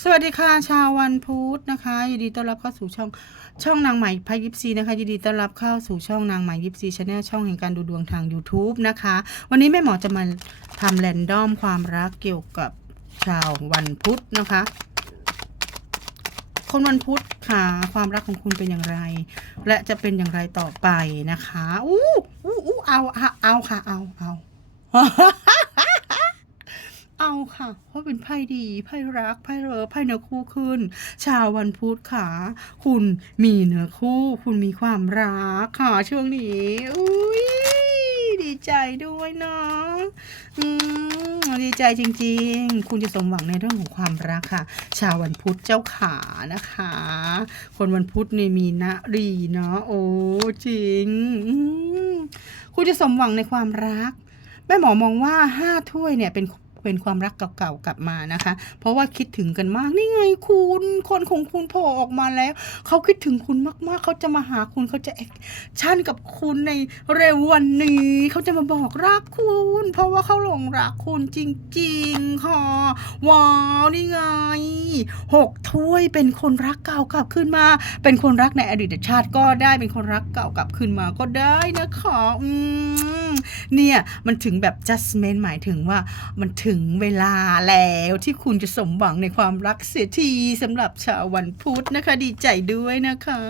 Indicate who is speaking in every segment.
Speaker 1: สวัสดีค่ะชาววันพุธนะคะยินดีต้อนรับเข้าสู่ช่องช่องนางใหม่พายิปซีนะคะยินดีต้อนรับเข้าสู่ช่องนางใหม่ยิปซีชาแนลช่องแห่งการดูดวงทาง YouTube นะคะ วันนี้แม่หมอจะมาทำแรนดอมความรักเกี่ยวกับชาววันพุธนะคะ คนวันพุธค่ะความรักของคุณเป็นอย่างไร และจะเป็นอย่างไรต่อไปนะคะอู้อู้อู้เอาเอาเอาค่ะเอาเอาเอา ค่ะ เพราะเป็นไพ่ดีไพ่รักไพ่เลิฟไพ่เนื้อคู่ขึ้น ชาววันพุธค่ะ คุณมีเนื้อคู่ คุณมีความรักค่ะช่วงนี้อุ้ยดีใจด้วยเนาะอืมดีใจจริง ๆ คุณจะสมหวังในเรื่องของความรักค่ะ ชาววันพุธเจ้าขานะคะ คนวันพุธนี่มีนะรีเนาะโอ้จริงคุณจะสมหวังในความรักแม่หมอมองว่าห้าถ้วยเนี่ยเป็น เป็นความรักเก่าๆกลับมานะคะ เพราะว่าคิดถึงกันมากนี่ไงคุณคนของคุณโผล่ออกมาแล้วเขาคิดถึงคุณมากๆเขาจะมาหาคุณเขาจะแอคชั่นกับคุณในเร็ววันนี้เขาจะมาบอกรักคุณ เพราะว่าเขาหลงรักคุณจริงๆค่ะว้าวนี่ไงหกถ้วยเป็นคนรักเก่ากลับขึ้นมา เป็นคนรักในอดีตชาติก็ได้เป็นคนรักเก่ากลับคืนมาก็ได้นะคะอืมเนี่ยมันถึงแบบ judgment หมายถึงว่ามันถึงึงเวลาแล้วที่คุณจะสมหวังในความรักเสียทีสำหรับชาววันพุธนะคะ ดีใจด้วยนะคะ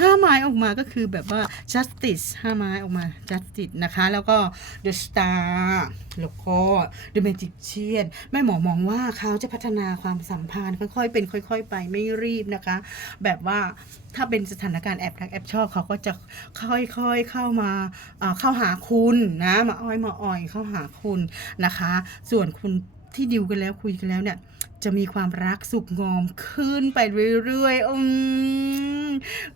Speaker 1: ห้าไม้ออกมาก็คือแบบว่า justice ห้าไม้ออกมา justice นะคะ แล้วก็ the star แล้วก็ the magician แม่หมอมองว่าเขาจะพัฒนาความสัมพันธ์ค่อยๆ เป็นค่อย ๆ ไปไม่รีบนะคะ แบบว่าถ้าเป็นสถานการณ์แอบรักแอบชอบเขาก็จะค่อยๆเข้ามาอ่าเข้าหาคุณนะมาอ้อยมาอ่อยเข้าหาคุณนะคะส่วนคุณที่ดิวกันแล้วคุยกันแล้วเนี่ย จะมีความรักสุขงอมขึ้นไปเรื่อยๆอืม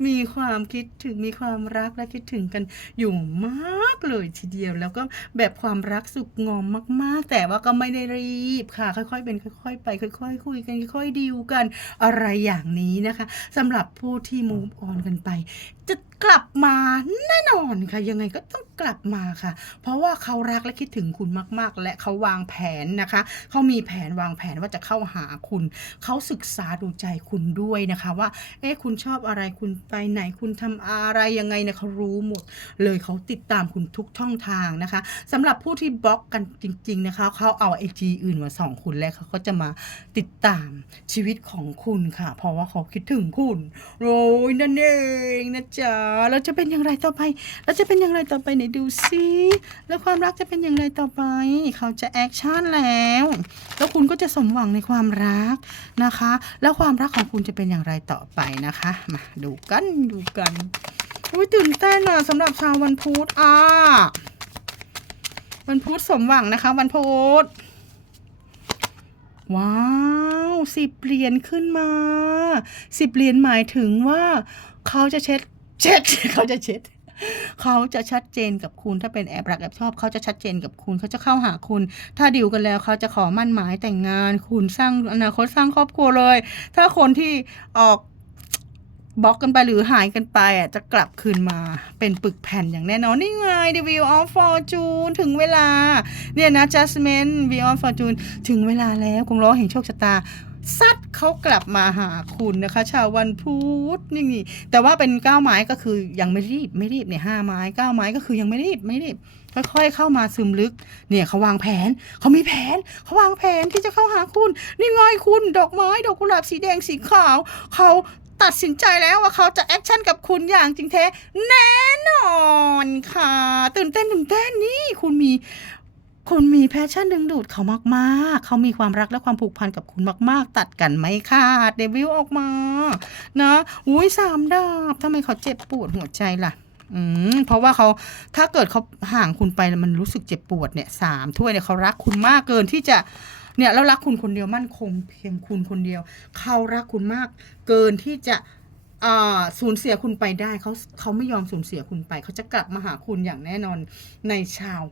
Speaker 1: มีความคิดถึงมีความรักและคิดถึงกันอยู่มากเลยทีเดียว แล้วก็แบบความรักสุขงอมมาก ๆ แต่ว่าก็ไม่ได้รีบค่ะ ค่อยๆ เป็นค่อย ๆ ไป ค่อย ๆ คุยกันค่อยๆดิวกันอะไรอย่างนี้นะคะสำหรับผู้ที่ move on กันไป จะกลับมาแน่นอนค่ะ ยังไงก็ต้องกลับมาค่ะ เพราะว่าเขารักและคิดถึงคุณมาก ๆ และเขาวางแผนนะคะเขามีแผนวางแผนว่าจะเข้าหาคุณ เขาศึกษาดูใจคุณด้วยนะคะว่า เอ๊ะคุณชอบอะไรคุณไปไหนคุณทำอะไรยังไงเนี่ยเขารู้หมด เลยเขาติดตามคุณทุกช่องทางนะคะสำหรับผู้ที่บล็อกกันจริง ๆ นะคะเขาเอาไอจีอื่นมาส่องคุณและเขาก็จะมาติดตามชีวิตของคุณค่ะ เพราะว่าเขาคิดถึงคุณโอ้ยนั่นเองนะจ๊ะแล้วจะเป็นอย่างไรต่อไปแล้วจะเป็นอย่างไรต่อไปไหนดูซิแล้วความรักจะเป็นอย่างไรต่อไป เขาจะแอคชั่นแล้ว แล้วคุณก็จะสมหวังในความรักนะคะ แล้วความรักของคุณจะเป็นอย่างไรต่อไปนะคะ มาดูกันดูกันอุ้ยตื่นเต้นอะสำหรับชาววันพุธอะวันพุธสมหวังนะคะ วันพุธว้าวสิบเหรียญขึ้นมาสิบเหรียญหมายถึงว่า เขาจะเช็ด เช็ด เขาจะเช็ด เขาจะชัดเจนกับคุณถ้าเป็นแอบรักแอบชอบเขาจะชัดเจนกับคุณเขาจะเข้าหาคุณ ถ้าดิวกันแล้วเขาจะขอมั่นหมายแต่งงาน คุณสร้างอนาคตสร้างครอบครัวเลย ถ้าคนที่ออกบล็อกกันไปหรือหายกันไปอะจะกลับคืนมาเป็นปึกแผ่นอย่างแน่นอน นี่ไง The Wheel of Fortune ถึงเวลา เนี่ยนะ Jasmine Wheel of Fortune ถึงเวลาแล้วกงล้อแห่งโชคชะตา ซัดเขากลับมาหาคุณนะคะ ชาววันพุธนี่นี่แต่ว่าเป็นเก้าไม้ก็คือยังไม่รีบไม่รีบเนี่ยห้าไม้เก้าไม้ก็คือยังไม่รีบไม่รีบค่อยๆเข้ามาซึมลึก เนี่ยเขาวางแผนเขามีแผนเขาวางแผนที่จะเข้าหาคุณ นี่ไงคุณดอกไม้ดอกกุหลาบสีแดงสีขาวเขาตัดสินใจแล้วว่าเขาจะแอคชั่นกับคุณอย่างจริงแท้แน่นอนค่ะ ตื่นเต้นตื่นเต้นนี่คุณมี คุณมีแพชชั่นดึงดูดเขามากๆ เขามีความรักและความผูกพันกับคุณมาก ๆ ตัดกันไหมขาดเดวิลออกมา นะอุ้ยสามดาบทำไมเขาเจ็บปวดหัวใจล่ะอืมเพราะว่าเขาถ้าเกิดเขาห่างคุณไปแล้วมันรู้สึกเจ็บปวดเนี่ยสามถ้วยเนี่ยเขารักคุณมากเกินที่จะเนี่ยแล้วรักคุณคนเดียวมั่นคงเพียงคุณคนเดียว เขารักคุณมากเกินที่จะอ่าสูญเสียคุณไปได้เขาเขาไม่ยอมสูญเสียคุณไป เขาจะกลับมาหาคุณอย่างแน่นอนในชาว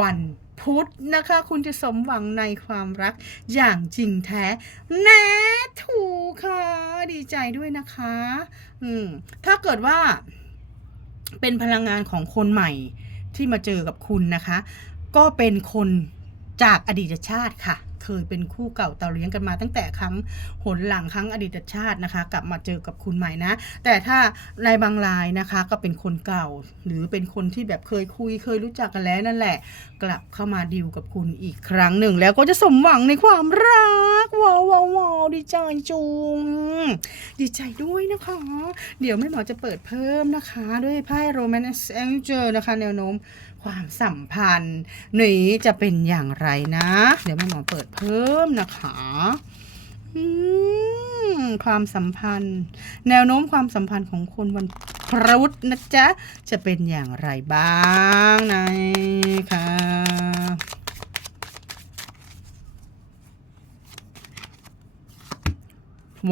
Speaker 1: วันพุธนะคะ คุณจะสมหวังในความรักอย่างจริงแท้แน่ถูกค่ะ ดีใจด้วยนะคะ อืม ถ้าเกิดว่า เป็นพลังงานของคนใหม่ที่มาเจอกับคุณนะคะ ก็เป็นคนจากอดีตชาติค่ะ เคยเป็นคู่เก่าเต่าเลี้ยงกันมาตั้งแต่ครั้งหนหลังครั้งอดีตชาตินะคะ กลับมาเจอกับคุณใหม่นะ แต่ถ้าในบางรายนะคะก็เป็นคนเก่า หรือเป็นคนที่แบบเคยคุยเคยรู้จักกันแล้วนั่นแหละ กลับเข้ามาดิวกับคุณอีกครั้งหนึ่ง แล้วก็จะสมหวังในความรักว้าวว้าววาวดีใจจุงดีใจด้วยนะคะ เดี๋ยวแม่หมอจะเปิดเพิ่มนะคะ ด้วยไพ่ Romance Angel นะคะ แนวโน้มความสัมพันธ์นี้จะเป็นอย่างไรนะ เดี๋ยวแม่หมอเปิดเพิ่มนะคะความสัมพันธ์ แนวโน้มความสัมพันธ์ของคนวันพรุธนะจ๊ะ จะเป็นอย่างไรบ้างนะคะ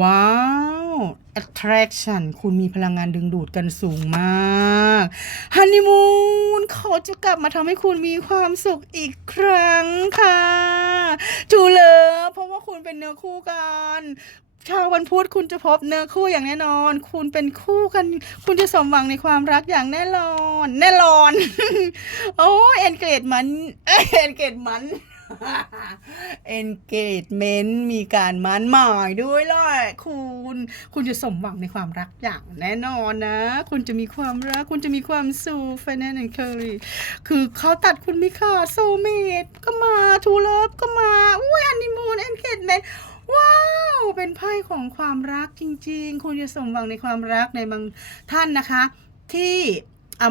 Speaker 1: ว้าว attraction คุณมีพลังงานดึงดูดกันสูงมาก ฮันนีมูนเขาจะกลับมาทำให้คุณมีความสุขอีกครั้งค่ะถูเลยเพราะว่าคุณเป็นเนื้อคู่กันชาววันพุธคุณจะพบเนื้อคู่อย่างแน่นอน คุณเป็นคู่กัน คุณจะสมหวังในความรักอย่างแน่นอน แน่นอน โอ้เอ็นเกรดมันเอ้ยเอ็นเกรดมัน engagement มีการมั่นหมายด้วยแหละคุณ คุณจะสมหวังในความรักอย่างแน่นอนนะ คุณจะมีความรัก คุณจะมีความสุข finance and career คือเขาตัดคุณไม่ขาด soulmate ก็มา true love ก็มาอุ้ย honeymoon engagement ว้าว เป็นไพ่ของความรักจริง ๆ คุณจะสมหวังในความรักในบางท่านนะคะ ที่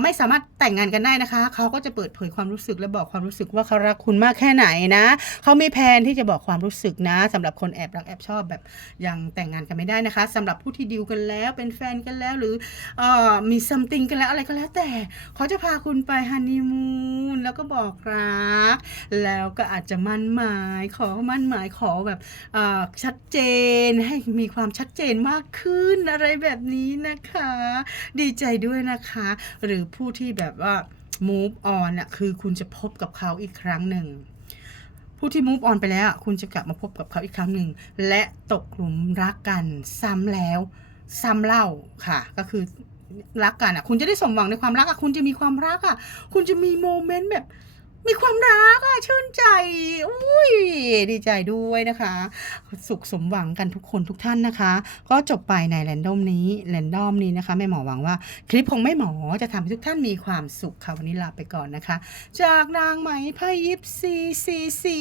Speaker 1: ไม่สามารถแต่งงานกันได้นะคะ เขาก็จะเปิดเผยความรู้สึกและบอกความรู้สึกว่าเขารักคุณมากแค่ไหนนะ เขามีแผนที่จะบอกความรู้สึกนะสำหรับคนแอบรักแอบชอบแบบยังแต่งงานกันไม่ได้นะคะสำหรับผู้ที่ดิวกันแล้วเป็นแฟนกันแล้วหรืออมีซัมติงกันแล้วอะไรก็แล้ว แต่เขาจะพาคุณไปฮันนีมูนแล้วก็บอกรัก แล้วก็อาจจะมั่นหมายขอมั่นหมายขอแบบชัดเจนให้มีความชัดเจนมากขึ้นอะไรแบบนี้นะคะ ดีใจด้วยนะคะหรืือผู้ที่แบบว่า move on น่ะคือคุณจะพบกับเขาอีกครั้งหนึ่ง ผู้ที่ move on ไปแล้ว คุณจะกลับมาพบกับเขาอีกครั้งหนึ่ง และตกหลุมรักกันซ้ำแล้ว ซ้ำเล่าค่ะ ก็คือรักกันอะ คุณจะได้สมหวังในความรักอะ คุณจะมีความรักอะ คุณจะมีโมเมนต์แบบ มีความรักอะชื่นใจ อุ้ยดีใจด้วยนะคะ สุขสมหวังกันทุกคนทุกท่านนะคะ ก็จบไปในแรนดอมนี้แรนดอมนี้นะคะแม่หมอหวังว่า คลิปของแม่หมอจะทำให้ทุกท่านมีความสุขค่ะวันนี้ลาไปก่อนนะคะ จากนางไหมไพยิปซีซีซี